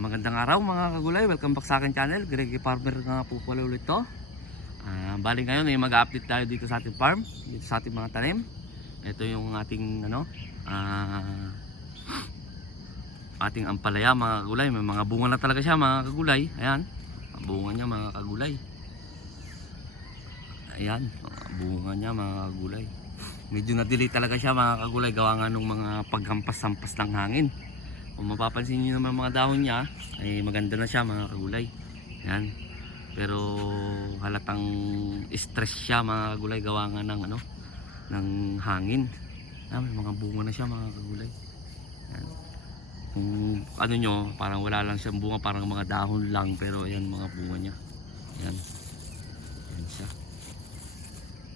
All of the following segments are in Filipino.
Magandang araw mga kagulay, welcome back sa akin channel. Greggy Farmer nga po pala ulit to. Bali ngayon ay mag-update tayo dito sa ating farm, dito sa ating mga tanim. Ito yung ating ating ampalaya mga kagulay. May mga bunga na talaga siya mga kagulay. Ayan, ang bunga niya mga kagulay. Ayan, bunga niya mga kagulay. Medyo na-delay talaga siya mga kagulay, gawa nga nung mga paghampas-hampas ng hangin. Kung mapapansin niyo naman mga dahon niya ay maganda na siya mga kagulay. Yan. Pero halatang stress siya mga kagulay, gawa nga ng ng hangin. May mga bunga na siya mga kagulay. Yan. Kung nyo, parang wala lang siyang bunga, parang mga dahon lang, pero ayan mga bunga niya. Yan. Yan siya.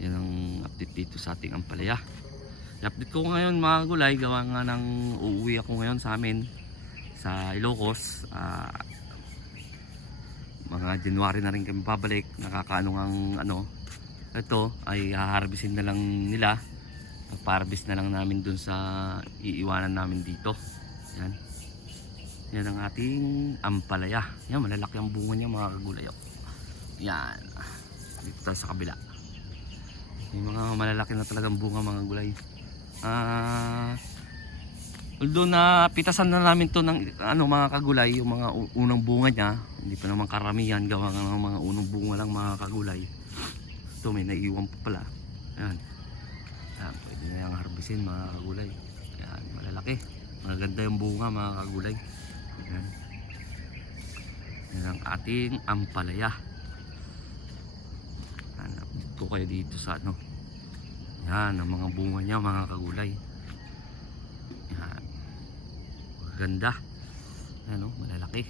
Yan ang update dito sa ating ampalaya. I-update ko ngayon mga gulay, gawa nga ng uuwi ako ngayon sa amin sa Ilocos. Mga January na rin kami pabalik. Nakakaano ng ito ay haharbisin na lang nila. Pag-harvest na lang namin dun sa iiwanan namin dito. Yan. Yan ang ating ampalaya. Yan, malalaki ang bunga niya mga kagulay. Yan. Dito tayo sa kabila. Yung mga malalaki na talagang bunga mga gulay. Although na pitasan na namin to ng mga kagulay, yung mga unang bunga niya, hindi pa naman karamihan, gawa nga ng mga unang bunga lang mga kagulay. Ito may naiiwan pa pala. Ayan. Ayan, pwede na yung harbisin mga kagulay. Ayan, malalaki, maganda yung bunga mga kagulay. Ayan. Ayan ang ating ampalaya. Hanap dito kayo dito sa yan ang mga bunga niya mga kagulay. Yan, ganda. Yan malalaki.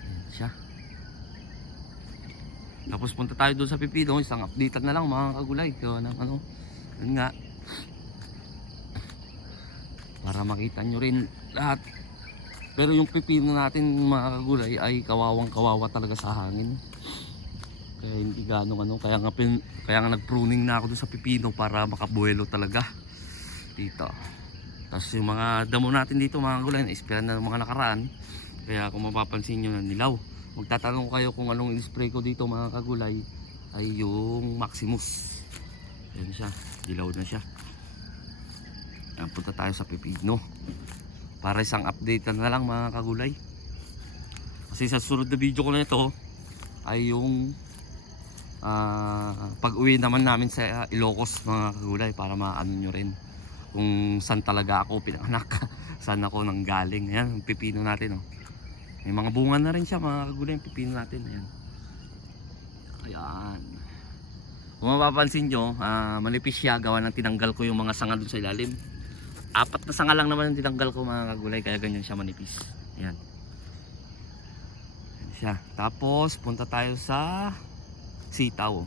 Yan siya. Tapos punta tayo doon sa pipino. Isang update na lang mga kagulay. Kaya yan nga, para makita nyo rin lahat. Pero yung pipino natin mga kagulay ay kawawang kawawa talaga sa hangin. Kaya hindi ganong kaya nga nag-pruning na ako dun sa pipino para makabuelo talaga dito. Tapos yung mga damo natin dito mga gulay, na-sprayan na ng mga nakaraan. Kaya kung mapapansin nyo na nilaw. Magtatanong kayo kung anong in-spray ko dito mga kagulay, ay yung Maximus. Yan siya, dilaw na siya. Yan, punta tayo sa pipino para isang update na lang mga kagulay. Kasi sa sunod na video ko na ito ay yung pag-uwi naman namin sa Ilocos mga kagulay, para maano nyo rin kung saan talaga ako pinanganak, saan ako nang galing. Ayan, ang pipino natin may mga bunga na rin siya mga kagulay, yung pipino natin. Ayan. Ayan. Kung mapapansin nyo, manipis siya, gawa ng tinanggal ko yung mga sanga dun sa ilalim. 4 na sanga lang naman ang tinanggal ko mga kagulay, kaya ganyan siya manipis. Ayan. Ayan siya. Tapos punta tayo sa sitaw.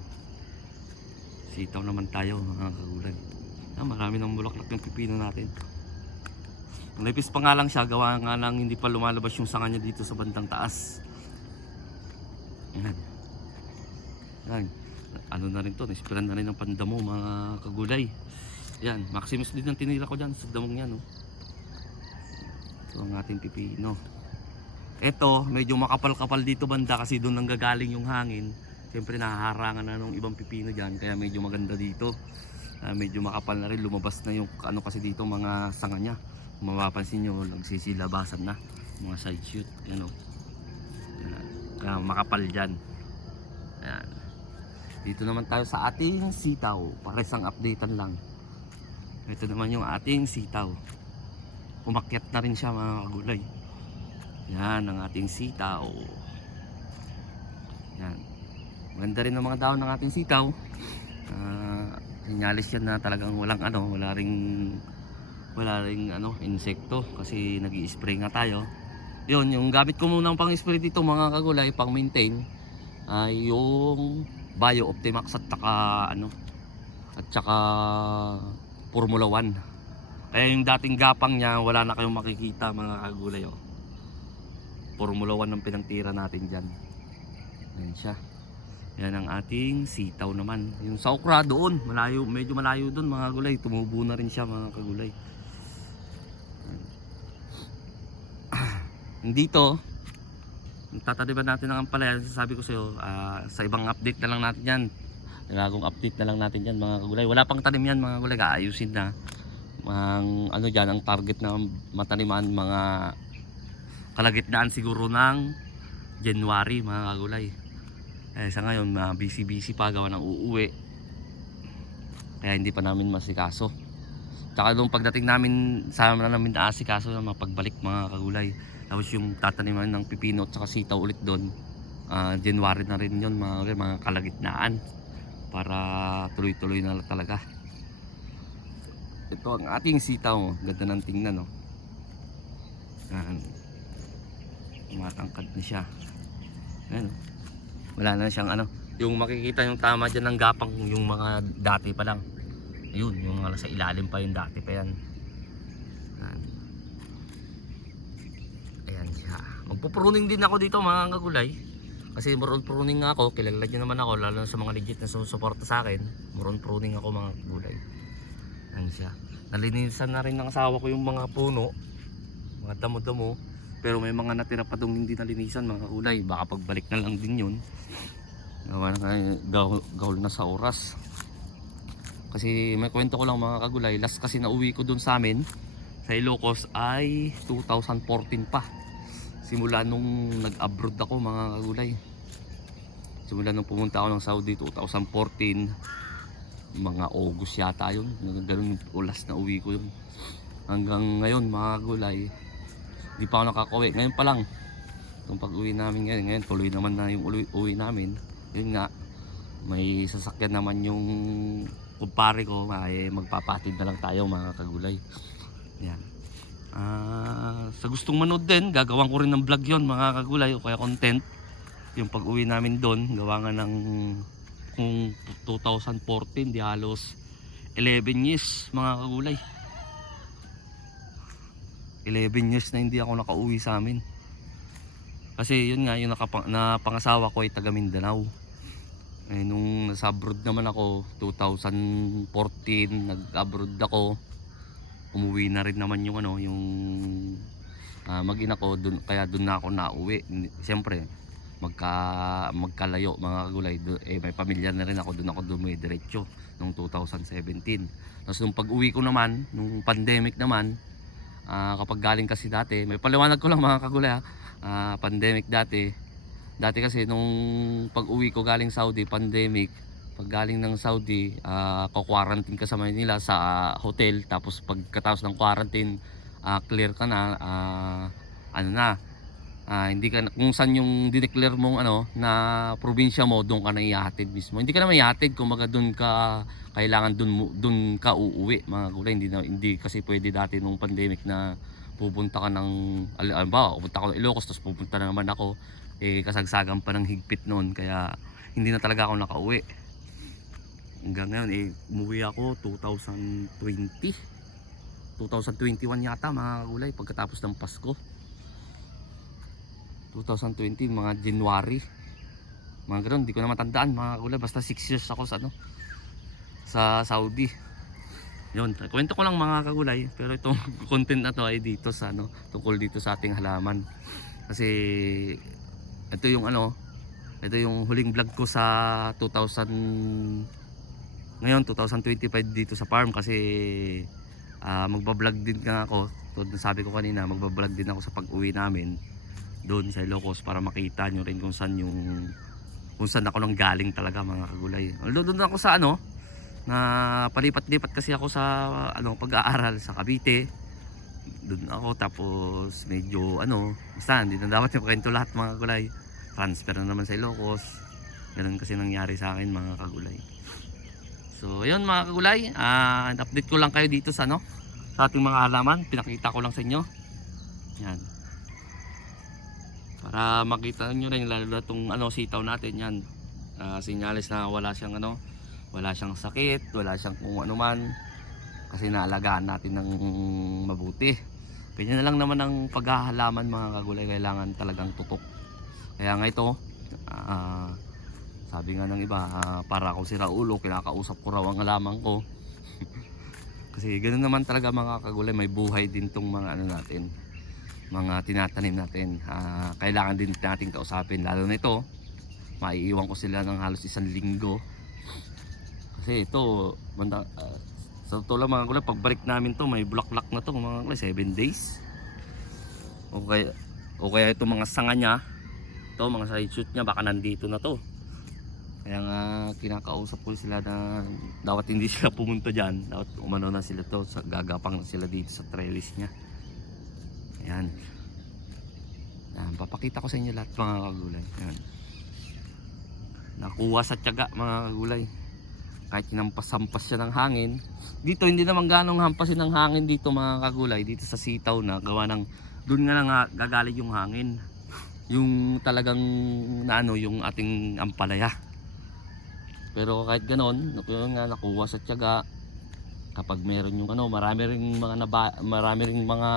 Sitaw naman tayo mga kagulay. Marami ng bulaklak yung pipino natin. Manipis pa nga lang siya, gawa nga lang hindi pa lumalabas yung sanga niya dito sa bandang taas. Yan. Yan. Na rin to, naispiran na rin ng pandamo mga kagulay. Yan, Maximus din ang tinira ko dyan sa damong yan. Ito ang ating pipino. Ito, medyo makapal-kapal dito banda kasi doon nanggagaling yung hangin. Siyempre nahaharangan na ng ibang pipino dyan, kaya medyo maganda dito. Medyo makapal na rin, lumabas na yung kasi dito mga sanga niya. Kung mapapansin nyo, nagsisilabasan na mga side shoot. Yan kaya makapal dyan. Ayan. Dito naman tayo sa ating sitaw, para isang updatean lang. Ito naman yung ating sitaw. Umakyat na rin siya mga kagulay. Yan ang ating sitaw. Yan. Maganda rin ang mga dahon ng ating sitaw. Sinyalis yan na talagang walang wala ring insekto kasi nag-i-spray nga tayo. Yun, yung gamit ko muna pang spray dito mga kagulay, pang maintain ay yung Bio Optimax at saka Formula 1. Kaya yung dating gapang niya wala na kayong makikita mga kagulay. Formula 1 ang pinangtira natin dyan. Yan siya. Yan ang ating sitaw naman. Yung sa okra doon, malayo, medyo malayo doon mga gulay. Tumubo na rin siya mga kagulay. dito, tataniman natin ng ampalaya. Sabi ko sa'yo, sa ibang update na lang natin yan. Nagagong update na lang natin yan mga kagulay. Wala pang tanim yan mga kagulay, aayusin na. Ano dyan, ang target na mataniman, mga kalagitnaan siguro ng January mga kagulay. Sa ngayon, busy pa, gawa ng uuwi. Kaya hindi pa namin masikaso. Tsaka nung pagdating namin, sama na namin naasikaso na pagbalik mga kagulay. Tapos yung tataniman ng pipino at saka sitaw ulit doon, January na rin yun mga kalagitnaan, para tuloy-tuloy na talaga. Ito ang ating sitaw, ganda ng tingnan, no? Matangkad na siya. Ayan, wala na siyang ano, yung makikita yung tama dyan ng gapang, yung mga dati pa lang. Ayun, yung mga sa ilalim pa, yung dati pa yan. Ayan siya. Magpupruning din ako dito mga kagulay. Kasi moron pruning nga ako, kilala nyo naman ako, lalo sa mga legit na sumusuporta sa akin. Moron pruning ako mga kagulay. Ayan siya. Nalinisan na rin ng asawa ko yung mga puno, mga damo-damo. Pero may mga natira pa doon hindi nalinisan mga kagulay. Baka pagbalik na lang din yun. Gahol na sa oras. Kasi may kwento ko lang mga kagulay, last kasi na uwi ko doon sa amin sa Ilocos ay 2014 pa. Simula nung nag-abroad ako mga kagulay. Simula nung pumunta ako ng Saudi 2014, mga August yata yun. Ganun ulas na uwi ko yun. Hanggang ngayon mga kagulay, hindi pa ako nakakauwi. Ngayon pa lang, itong pag-uwi namin ngayon tuloy naman na yung uwi namin. Yun nga, may sasakyan naman yung kumpare ko, ay magpapatid na lang tayo mga kagulay. Yan. Sa gustong manood din, gagawan ko rin ng vlog yon mga kagulay, o kaya content. Yung pag-uwi namin doon, gawa nga ng kung 2014, di halos 11 years mga kagulay. 11 years na hindi ako nakauwi sa amin. Kasi yun nga, yung napangasawa ko ay taga Mindanao. Nung nasa abroad naman ako 2014, nag-abroad ako, umuwi na rin naman yung ano, yung mag-ina ko dun, kaya doon na ako nauwi. Siyempre magkalayo mga kagulay, may pamilya na rin ako, doon ako dumidiretso nung 2017. Tapos nung pag-uwi ko naman, nung pandemic naman, kapag galing kasi dati, may paliwanag ko lang mga kagulay, pandemic dati kasi nung pag-uwi ko galing Saudi, pandemic, pag galing ng Saudi, ko-quarantine ka sa Manila sa hotel, tapos pagkatapos ng quarantine, clear ka na, hindi ka, kung saan yung dineclare mong na probinsya mo, doon ka na ihatid mismo. Hindi ka na ihatid, kumbaga doon ka, kailangan doon ka uuwi mga gulay. Hindi kasi pwede dati nung pandemic na pupunta ka ng, pupunta ako ng Ilocos, tapos pupunta na naman ako, kasagsagan pa ng higpit noon, kaya hindi na talaga ako nakauwi. Hanggang ngayon umuwi ako 2021 yata mga kagulay, pagkatapos ng Pasko. 2020 mga January, mga ganoon, hindi ko na matandaan mga kagulay, basta 6 years ako sa Saudi. Yun, kwento ko lang mga kagulay, pero itong content na to ay dito sa tungkol dito sa ating halaman. Kasi ito yung huling vlog ko sa 2025 dito sa farm. Kasi magbablog din nga ako, sabi ko kanina, magbablog din ako sa pag-uwi namin doon sa Ilocos, para makita nyo rin kung saan ako nang galing talaga mga kagulay. Doon ako sa na palipat-lipat kasi ako sa pag-aaral sa Cavite. Doon ako, tapos medyo basta hindi na dapat yung kwento lahat mga kagulay. Transfer na naman sa Ilocos. Ganun kasi nangyari sa akin mga kagulay. So ayun mga kagulay, update ko lang kayo dito sa ating mga halaman. Pinakita ko lang sa inyo. Yan. Para makita nyo rin, lalo na itong sitaw natin yan. Sinyalis na wala siyang sakit, wala siyang kung ano man. Kasi naalagaan natin ng mabuti. Ganyan na lang naman ang paghahalaman mga kagulay, kailangan talagang tutok. Kaya nga ito, sabi nga ng iba, para ako si Raulo, kinakausap ko raw ang halaman ko. Kasi ganoon naman talaga mga kagulay, may buhay din tong mga natin, mga tinatanim natin. Kailangan din natin kausapin, lalo na ito maiiwan ko sila ng halos 1 linggo kasi ito banda, sa totoo lang mga gulay, pagbalik namin to may bulaklak na to mga gulay, 7 days o kaya ito mga sanga nya, ito mga side shoot nya baka nandito na to. Kaya nga kinakausap ko sila na dapat hindi sila pumunta dyan, dapat umano na sila to, gagapang na sila dito sa trellis nya. Ayan, papakita ko sa inyo lahat mga kagulay. Ayan, nakuha sa tiyaga mga kagulay, kahit hinampas-hampas siya ng hangin. Dito hindi naman ganong hampasin ng hangin dito mga kagulay, dito sa sitaw na gawa ng doon nga lang gagaling yung hangin, yung talagang yung ating ampalaya. Pero kahit ganon, nakuha sa tiyaga. Kapag meron yung marami ring mga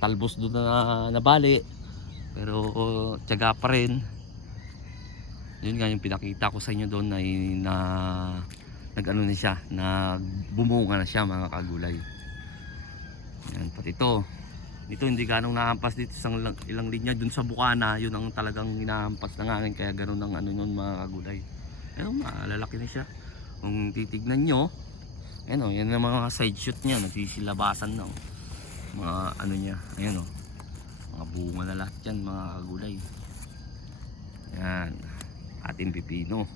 talbos doon na nabali, pero tiyaga pa rin. Yun nga yung pinakita ko sa inyo doon ay nag-ano na siya, nagbumunga na siya mga kagulay. Yan, pati ito hindi ganong nahampas dito sa ilang linya dun sa bukana, yun ang talagang hinahampas ng hangin, kaya ganon ang nun mga kagulay. Ayun, malalaki na siya. Kung titignan nyo, yan ang mga side shoot niya, nagsisilabasan na mga niya, ayan mga bunga na lahat yan mga kagulay. Yan, ating pipino.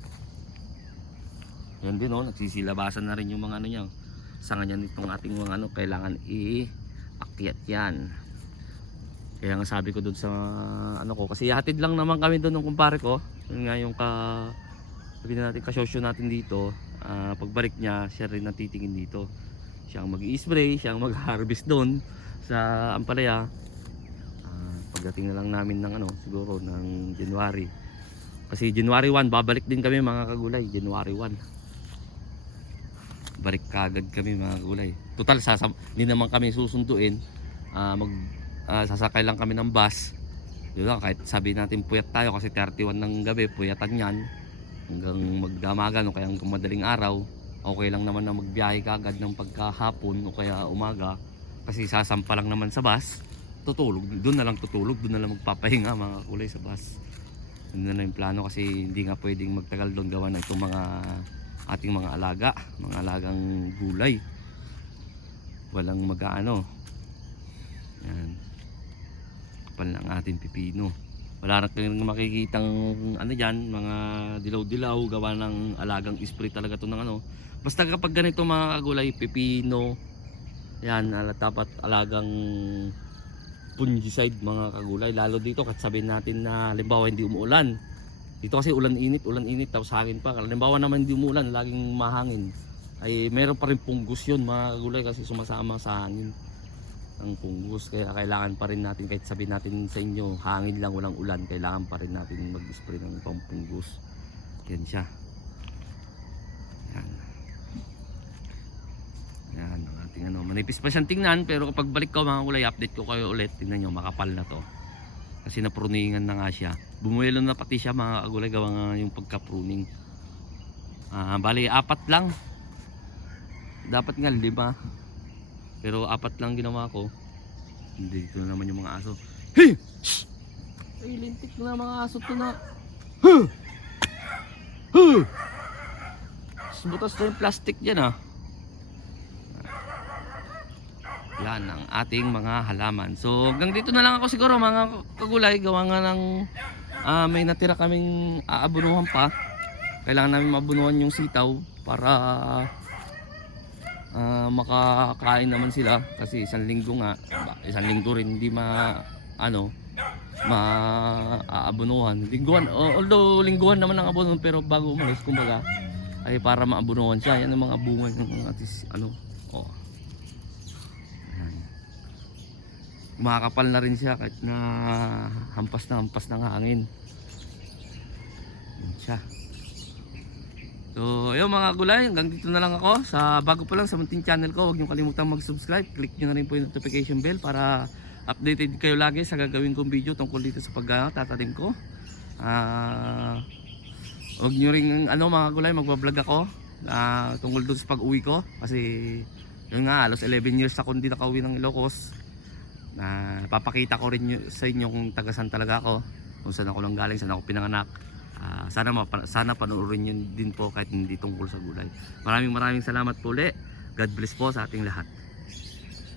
Yan din nagsisilabasan na rin yung mga niya, sanga niya nitong ating mga kailangan i-akyat yan. Kaya nga sabi ko doon sa ko, kasi hatid lang naman kami doon ng kumpare ko. Yun nga yung sabi na natin kasosyo natin dito. Pagbalik niya, siya rin natitingin dito. Siya ang mag-i-spray, siya ang mag-harvest doon sa ampalaya. Pagdating na lang namin ng siguro ng January. Kasi January 1 babalik din kami mga kagulay. January 1 balik kagad kami mga kagulay. Total hindi naman kami susunduin. Sasakay lang kami ng bus. Yun lang, kahit sabi natin puyat tayo kasi 31 ng gabi, puyatan yan hanggang magdamagan o kaya hanggang madaling araw. Okay lang naman na magbiyahe kagad ng pagkahapon o kaya umaga, kasi sasampa lang naman sa bus, doon na lang magpapahinga mga kulay sa bus. Yun na lang yung plano, kasi hindi nga pwedeng magtagal doon gawa na itong mga ating mga alagang gulay, walang yan, kapal ng ating pipino. Wala na kayong makikitang dyan, mga dilaw-dilaw, gawa ng alagang spray talaga to ng basta kapag ganito mga kagulay, pipino yan, dapat alagang fungicide mga kagulay. Lalo dito kahit sabihin natin na halimbawa hindi umuulan dito, kasi ulan-init tapos hangin pa. Halimbawa naman hindi umuulan, laging mahangin, ay meron pa rin punggus yun mga kagulay, kasi sumasama sa hangin ang punggus. Kaya kailangan pa rin natin, kahit sabihin natin sa inyo hangin lang walang ulan, kailangan pa rin natin mag-spray ng pampunggus. Yan siya. Yan ang ating manipis pa siyang tingnan, pero kapag balik ko mga kulay, update ko kayo ulit. Tingnan nyo, makapal na to kasi napruningan na nga siya. Bumuelo na pati siya mga kagulay, gawa nga yung pagka-pruning. Bali 4 lang, dapat nga 5, pero 4 lang ginawa ko. Hindi, dito na naman yung mga aso. Hey! Ay, lintik na mga aso to na. Butas na yung plastic dyan Yan ang ating mga halaman. So hanggang dito na lang ako siguro mga kagulay, gawa nga ng may natira kaming aabunuhan pa. Kailangan namin mabunuhan yung sitaw para makakain naman sila, kasi 1 linggo rin hindi maaabunuhan. Although lingguhan naman ang abunuhan, pero bago umalis kumbaga ay para maabunuhan siya. Yan ang mga bunga ng atis makakapal na rin siya kahit na hampas ng hangin. Yan siya. So ayun mga gulay, hanggang dito na lang ako. Bago pa lang sa munting channel ko, huwag niyo kalimutang mag-subscribe. Click niyo na rin po yung notification bell para updated kayo lagi sa gagawin kong video tungkol dito sa pagtatanim ko. Huwag niyo ring mga gulay, magbablog ako tungkol doon sa pag-uwi ko, kasi yun nga, halos 11 years ako hindi nakauwi ng Ilocos. na papakita ko rin sa inyo kung tagasan talaga ako, kung saan ako lang galing, saan ako pinanganak. Sana panoorin nyo din po kahit hindi tungkol sa gulay. Maraming salamat po ulit. God bless po sa ating lahat.